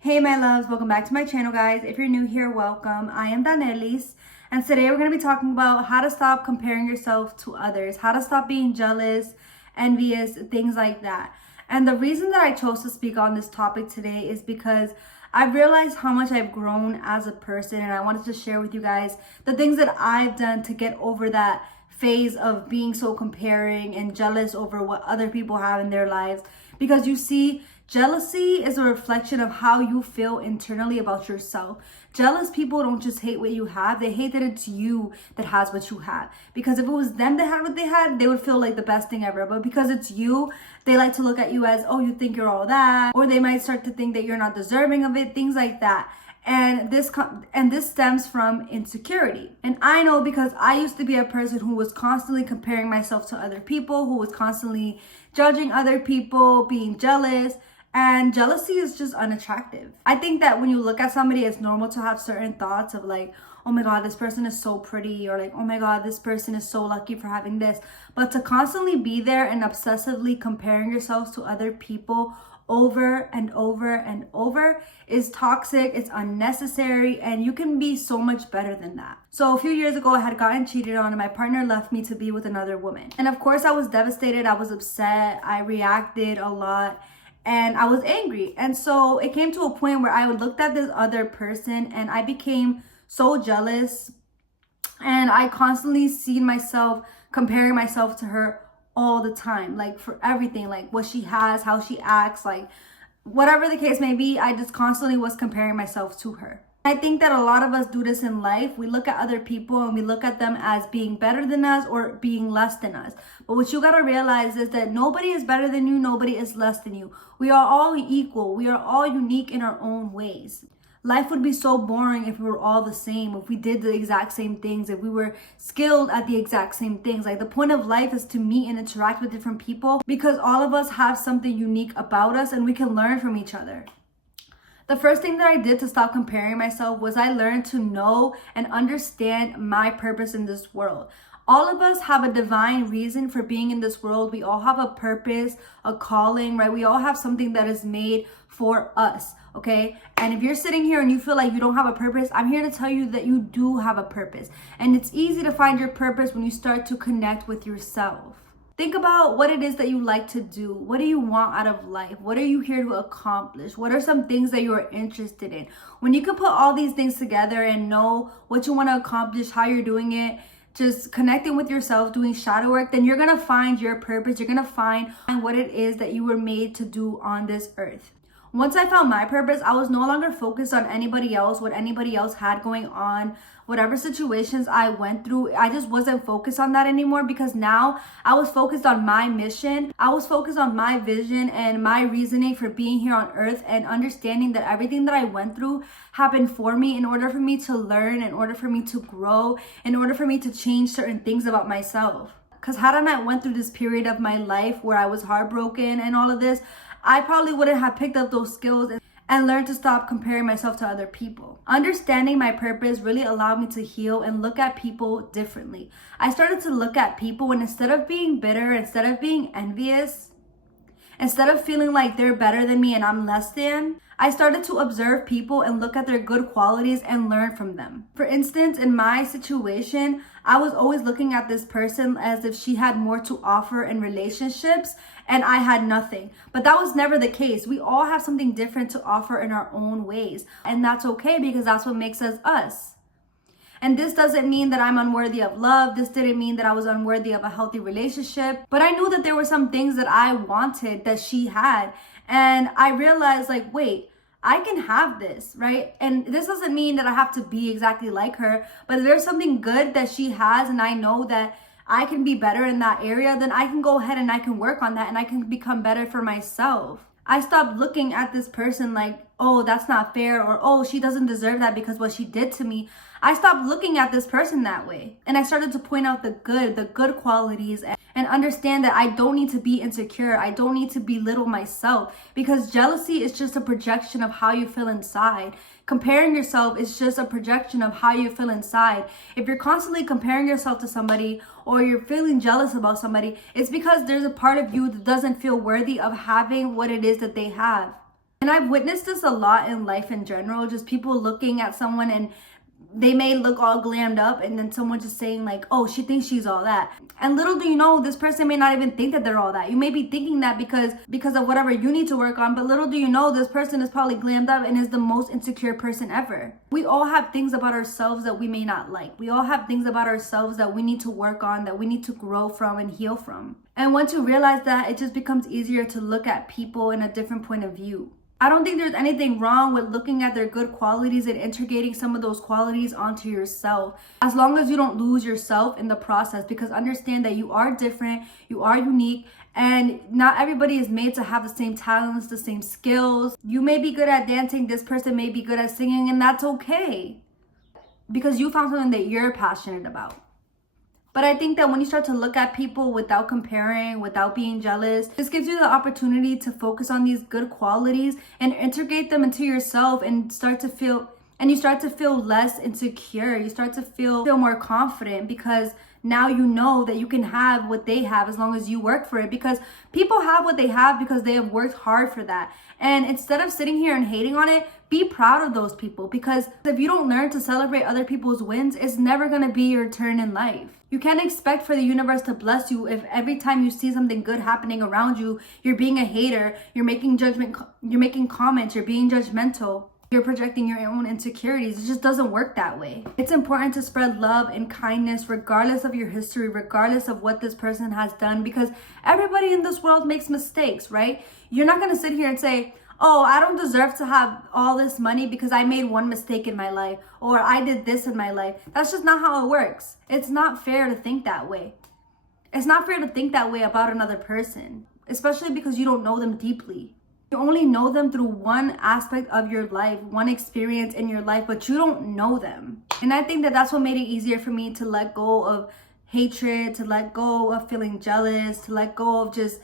Hey my loves, welcome back to my channel guys. If you're new here, welcome. I am Danelis and today we're going to be talking about how to stop comparing yourself to others, how to stop being jealous, envious, things like that. And the reason that I chose to speak on this topic today is because I've realized how much I've grown as a person, and I wanted to share with you guys the things that I've done to get over that phase of being so comparing and jealous over what other people have in their lives. Because you see, jealousy is a reflection of how you feel internally about yourself. Jealous people don't just hate what you have, they hate that it's you that has what you have. Because if it was them that had what they had, they would feel like the best thing ever. But because it's you, they like to look at you as, oh, you think you're all that. Or they might start to think that you're not deserving of it, things like that. And this stems from insecurity. And I know because I used to be a person who was constantly comparing myself to other people, who was constantly judging other people, being jealous. And jealousy is just unattractive. I think that when you look at somebody, it's normal to have certain thoughts of like, oh my God, this person is so pretty, or like, oh my God, this person is so lucky for having this. But to constantly be there and obsessively comparing yourselves to other people over and over and over is toxic, it's unnecessary, and you can be so much better than that. So a few years ago, I had gotten cheated on and my partner left me to be with another woman. And of course, I was devastated, I was upset, I reacted a lot, and I was angry. And so it came to a point where I looked at this other person and I became so jealous, and I constantly seen myself comparing myself to her all the time, like for everything, like what she has, how she acts, like whatever the case may be, I just constantly was comparing myself to her. I think that a lot of us do this in life. We look at other people and we look at them as being better than us or being less than us. But what you gotta realize is that nobody is better than you, nobody is less than you. We are all equal. We are all unique in our own ways. Life would be so boring if we were all the same, if we did the exact same things, if we were skilled at the exact same things. Like, the point of life is to meet and interact with different people because all of us have something unique about us and we can learn from each other. The first thing that I did to stop comparing myself was I learned to know and understand my purpose in this world. All of us have a divine reason for being in this world. We all have a purpose, a calling, right? We all have something that is made for us, okay? And if you're sitting here and you feel like you don't have a purpose, I'm here to tell you that you do have a purpose. And it's easy to find your purpose when you start to connect with yourself. Think about what it is that you like to do. What do you want out of life? What are you here to accomplish? What are some things that you are interested in? When you can put all these things together and know what you want to accomplish, how you're doing it, just connecting with yourself, doing shadow work, then you're going to find your purpose. You're going to find what it is that you were made to do on this earth. Once I found my purpose, I was no longer focused on anybody else, what anybody else had going on, whatever situations I went through. I just wasn't focused on that anymore because now I was focused on my mission. I was focused on my vision and my reasoning for being here on earth, and understanding that everything that I went through happened for me in order for me to learn, in order for me to grow, in order for me to change certain things about myself. Because had I not went through this period of my life where I was heartbroken and all of this, I probably wouldn't have picked up those skills and learned to stop comparing myself to other people. Understanding my purpose really allowed me to heal and look at people differently. I started to look at people, and instead of being bitter, instead of being envious, instead of feeling like they're better than me and I'm less than, I started to observe people and look at their good qualities and learn from them. For instance, in my situation, I was always looking at this person as if she had more to offer in relationships and I had nothing. But that was never the case. We all have something different to offer in our own ways. And that's okay because that's what makes us us. And this doesn't mean that I'm unworthy of love. This didn't mean that I was unworthy of a healthy relationship. But I knew that there were some things that I wanted that she had. And I realized, like, wait, I can have this, right? And this doesn't mean that I have to be exactly like her. But if there's something good that she has and I know that I can be better in that area, then I can go ahead and I can work on that and I can become better for myself. I stopped looking at this person like, oh, that's not fair, or oh, she doesn't deserve that because what she did to me. I stopped looking at this person that way. And I started to point out the good qualities, and understand that I don't need to be insecure. I don't need to belittle myself, because jealousy is just a projection of how you feel inside. Comparing yourself is just a projection of how you feel inside. If you're constantly comparing yourself to somebody, or you're feeling jealous about somebody, it's because there's a part of you that doesn't feel worthy of having what it is that they have. And I've witnessed this a lot in life in general, just people looking at someone and they may look all glammed up, and then someone just saying like, oh, she thinks she's all that. And little do you know, this person may not even think that they're all that. You may be thinking that because of whatever you need to work on, but little do you know, this person is probably glammed up and is the most insecure person ever. We all have things about ourselves that we may not like. We all have things about ourselves that we need to work on, that we need to grow from and heal from. And once you realize that, it just becomes easier to look at people in a different point of view. I don't think there's anything wrong with looking at their good qualities and integrating some of those qualities onto yourself, as long as you don't lose yourself in the process, because understand that you are different, you are unique, and not everybody is made to have the same talents, the same skills. You may be good at dancing, this person may be good at singing, and that's okay, because you found something that you're passionate about. But I think that when you start to look at people without comparing, without being jealous, this gives you the opportunity to focus on these good qualities and integrate them into yourself, and you start to feel less insecure. You start to feel more confident, because now you know that you can have what they have as long as you work for it, because people have what they have because they have worked hard for that. And instead of sitting here and hating on it, be proud of those people, because if you don't learn to celebrate other people's wins, it's never going to be your turn in life. You can't expect for the universe to bless you if every time you see something good happening around you, you're being a hater, you're making comments, you're being judgmental, you're projecting your own insecurities. It just doesn't work that way. It's important to spread love and kindness regardless of your history, regardless of what this person has done, because everybody in this world makes mistakes, right? You're not going to sit here and say, oh, I don't deserve to have all this money because I made one mistake in my life, or I did this in my life. That's just not how it works. It's not fair to think that way. It's not fair to think that way about another person, especially because you don't know them deeply. You only know them through one aspect of your life, one experience in your life, but you don't know them. And I think that that's what made it easier for me to let go of hatred, to let go of feeling jealous, to let go of just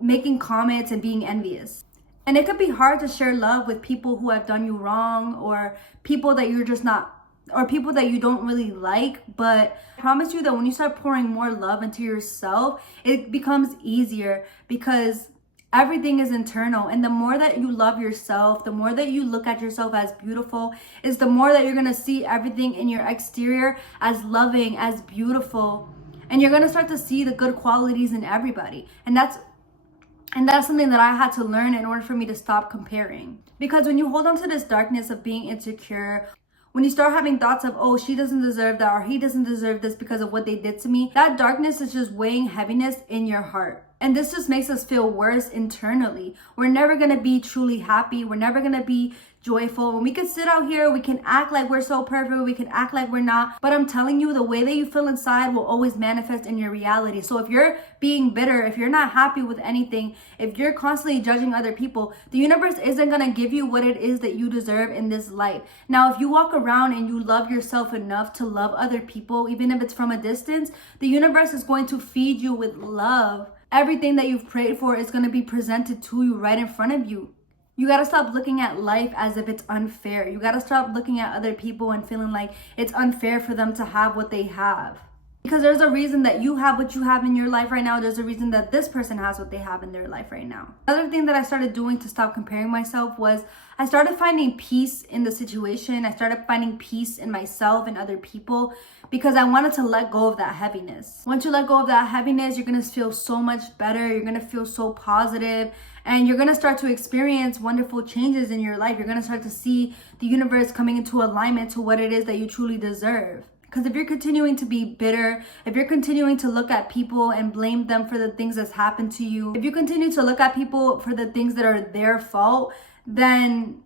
making comments and being envious. And it could be hard to share love with people who have done you wrong, or people that you're just not, or people that you don't really like. But I promise you that when you start pouring more love into yourself, it becomes easier, because everything is internal. And the more that you love yourself, the more that you look at yourself as beautiful, is the more that you're going to see everything in your exterior as loving, as beautiful. And you're going to start to see the good qualities in everybody. And that's something that I had to learn in order for me to stop comparing. Because when you hold on to this darkness of being insecure, when you start having thoughts of, oh, she doesn't deserve that, or he doesn't deserve this because of what they did to me, that darkness is just weighing heaviness in your heart. And this just makes us feel worse internally. We're never going to be truly happy. We're never going to be joyful. When we can sit out here, we can act like we're so perfect, we can act like we're not. But I'm telling you, the way that you feel inside will always manifest in your reality. So if you're being bitter, if you're not happy with anything, if you're constantly judging other people, the universe isn't going to give you what it is that you deserve in this life. Now, if you walk around and you love yourself enough to love other people, even if it's from a distance, the universe is going to feed you with love. Everything that you've prayed for is going to be presented to you right in front of you. You got to stop looking at life as if it's unfair. You got to stop looking at other people and feeling like it's unfair for them to have what they have. Because there's a reason that you have what you have in your life right now. There's a reason that this person has what they have in their life right now. Another thing that I started doing to stop comparing myself was I started finding peace in the situation. I started finding peace in myself and other people, because I wanted to let go of that heaviness. Once you let go of that heaviness, you're going to feel so much better. You're going to feel so positive. And you're going to start to experience wonderful changes in your life. You're going to start to see the universe coming into alignment to what it is that you truly deserve. Because if you're continuing to be bitter, if you're continuing to look at people and blame them for the things that's happened to you, if you continue to look at people for the things that are their fault, then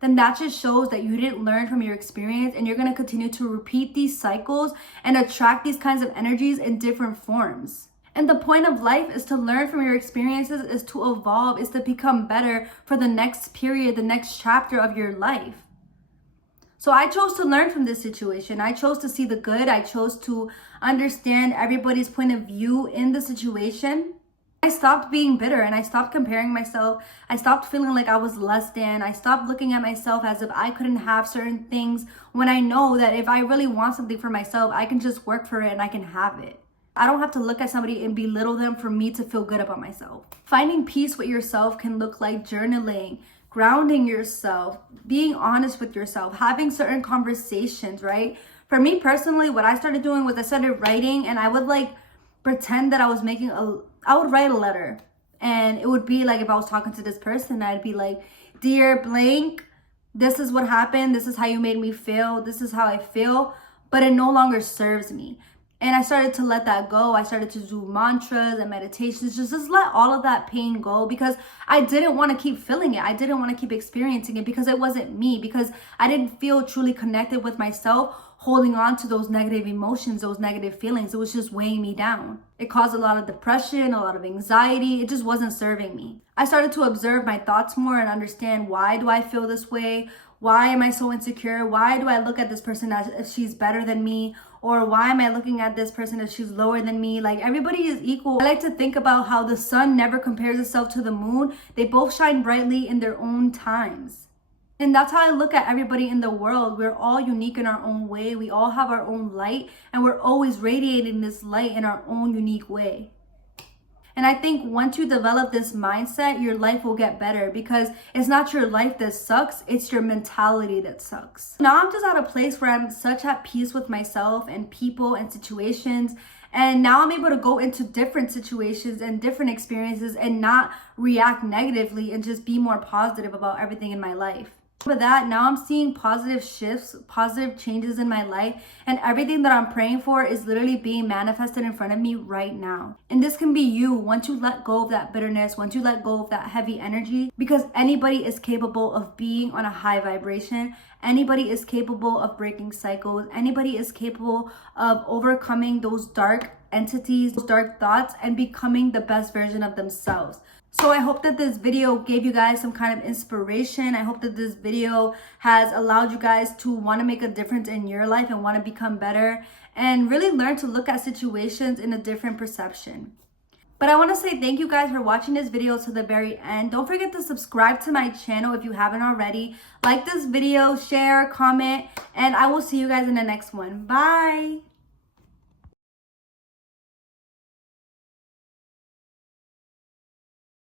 that just shows that you didn't learn from your experience, and you're going to continue to repeat these cycles and attract these kinds of energies in different forms. And the point of life is to learn from your experiences, is to evolve, is to become better for the next period, the next chapter of your life. So I chose to learn from this situation. I chose to see the good. I chose to understand everybody's point of view in the situation. I stopped being bitter, and I stopped comparing myself. I stopped feeling like I was less than. I stopped looking at myself as if I couldn't have certain things, when I know that if I really want something for myself, I can just work for it and I can have it. I don't have to look at somebody and belittle them for me to feel good about myself. Finding peace with yourself can look like journaling, grounding yourself, being honest with yourself, having certain conversations, right? For me personally, what I started doing was I started writing, and I would like pretend that I was I would write a letter, and it would be like, if I was talking to this person, I'd be like, dear blank, this is what happened. This is how you made me feel. This is how I feel, but it no longer serves me. And I started to let that go. I started to do mantras and meditations, just let all of that pain go, because I didn't want to keep feeling it. I didn't want to keep experiencing it, because it wasn't me, because I didn't feel truly connected with myself, holding on to those negative emotions, those negative feelings. It was just weighing me down. It caused a lot of depression, a lot of anxiety. It just wasn't serving me. I started to observe my thoughts more and understand, why do I feel this way? Why am I so insecure? Why do I look at this person as if she's better than me? Or why am I looking at this person if she's lower than me? Like, everybody is equal. I like to think about how the sun never compares itself to the moon. They both shine brightly in their own times. And that's how I look at everybody in the world. We're all unique in our own way. We all have our own light, and we're always radiating this light in our own unique way. And I think once you develop this mindset, your life will get better, because it's not your life that sucks, it's your mentality that sucks. Now I'm just at a place where I'm such at peace with myself and people and situations. And now I'm able to go into different situations and different experiences and not react negatively, and just be more positive about everything in my life. With that, now I'm seeing positive shifts, positive changes in my life, and everything that I'm praying for is literally being manifested in front of me right now. And this can be you once you let go of that bitterness, once you let go of that heavy energy, because anybody is capable of being on a high vibration. Anybody is capable of breaking cycles. Anybody is capable of overcoming those dark entities, those dark thoughts, and becoming the best version of themselves. So I hope that this video gave you guys some kind of inspiration. I hope that this video has allowed you guys to want to make a difference in your life and want to become better, and really learn to look at situations in a different perception. But I want to say thank you guys for watching this video to the very end. Don't forget to subscribe to my channel if you haven't already. Like this video, share, comment, and I will see you guys in the next one. Bye!